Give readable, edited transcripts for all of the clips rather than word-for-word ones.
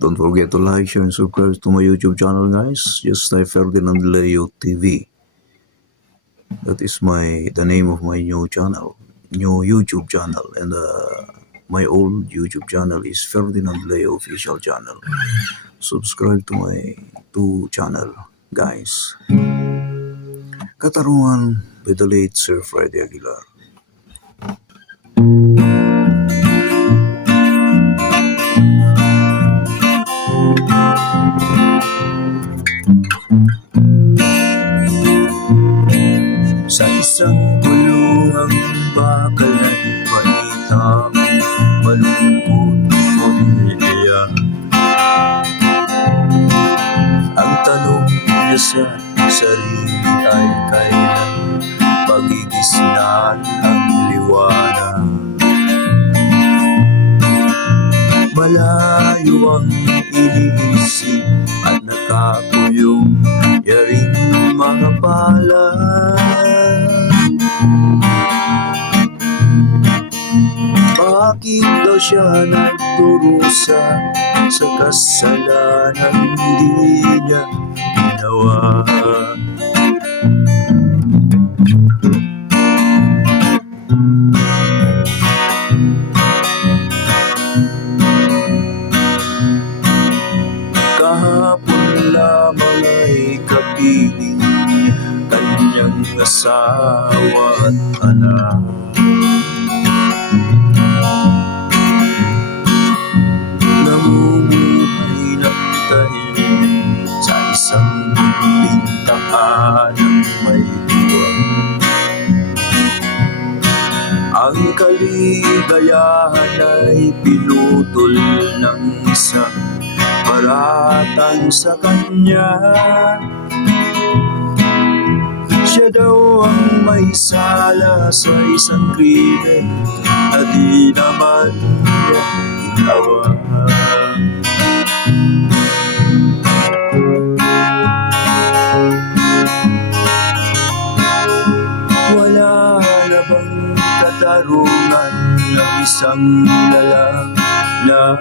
Don't forget to like, share, and subscribe to my YouTube channel, guys. Just type Ferdinand Leo TV. That is the name of my new YouTube channel, and my old YouTube channel is Ferdinand Leo Official Channel. Subscribe to my two channel, guys. Katarungan with the late Sir Freddy Aguilar. Sa isang kulungang bakal at balita, malungkot o iiya. Ang tanong niya sa sarili ay kailan magigisnan ang liwanag. Malayo ang iniisip at nakakuyong yaring mga palad. Bakit daw siya nagdurusa sa kasalanan hindi niya ginawa? Kahapon lamang ay kapiling kanyang asawa at anak. Namumuhay ng tahimik sa isang bintahan ng may buwan. Ang kaligayahan ay pinutol ng isang paratang sa kanya. Siya daw ang may sala sa isang krimen na di naman niya ginawa. Wala na bang katarungan ng isang lalaki na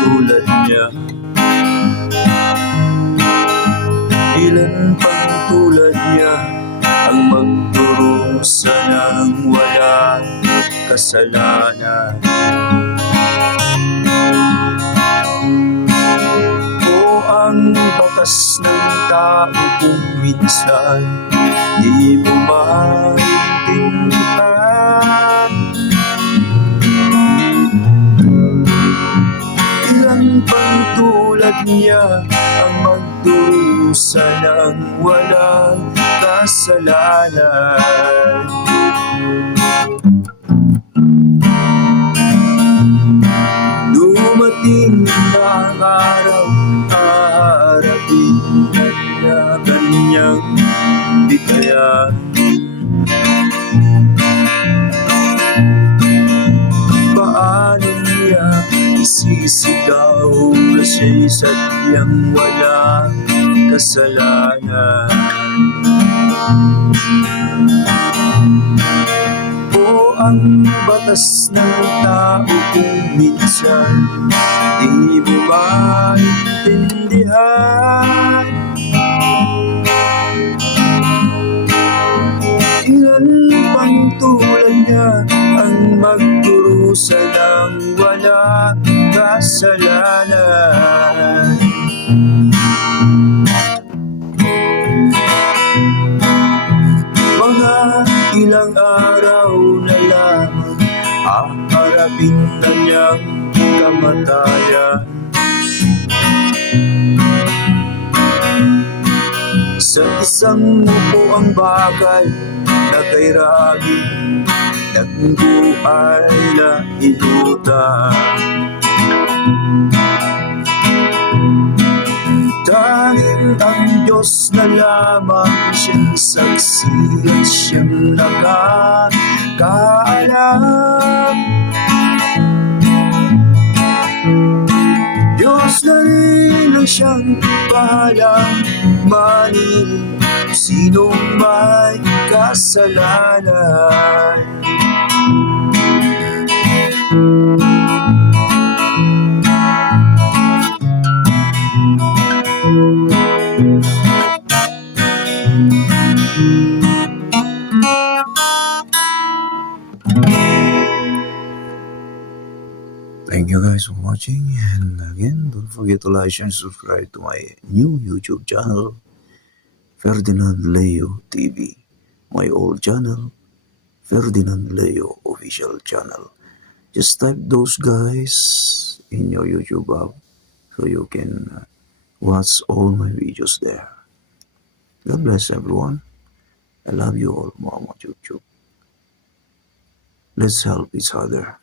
tulad niya? Ilan pang tulad niya ang magdurusa ng walang kasalanan? O ang batas ng tao kung minsan di mo maintindihan? Ilan pang tulad niya ang magdurusa ng walang kasalanan? Dumating na ang araw, haharapin na niya kanyang bitayan. Paano niya isisigaw na siya'y sadyang wala kasalanan? O ang batas ng tao kung minsan di mo maintindihan? Ilan pang tulad niya ang magdurusa ng wala kasalanan? Mga ilang araw na lamang haharapin na niyang kamatayan. Sa isang upuang bakal na kay Rabi, nagbuhay na inutang. Dahil ang Diyos na lamang siyang saksi at siyang nakakaalam. Diyos na rin ang siyang bahalang manilin sinong may kasalanan. Thank you guys for watching, and again, don't forget to like, share, and subscribe to my new YouTube channel, Ferdinand Leo TV. My old channel, Ferdinand Leo Official Channel. Just type those guys in your YouTube app so you can watch all my videos there. God bless everyone. I love you all, Mama YouTube. Let's help each other.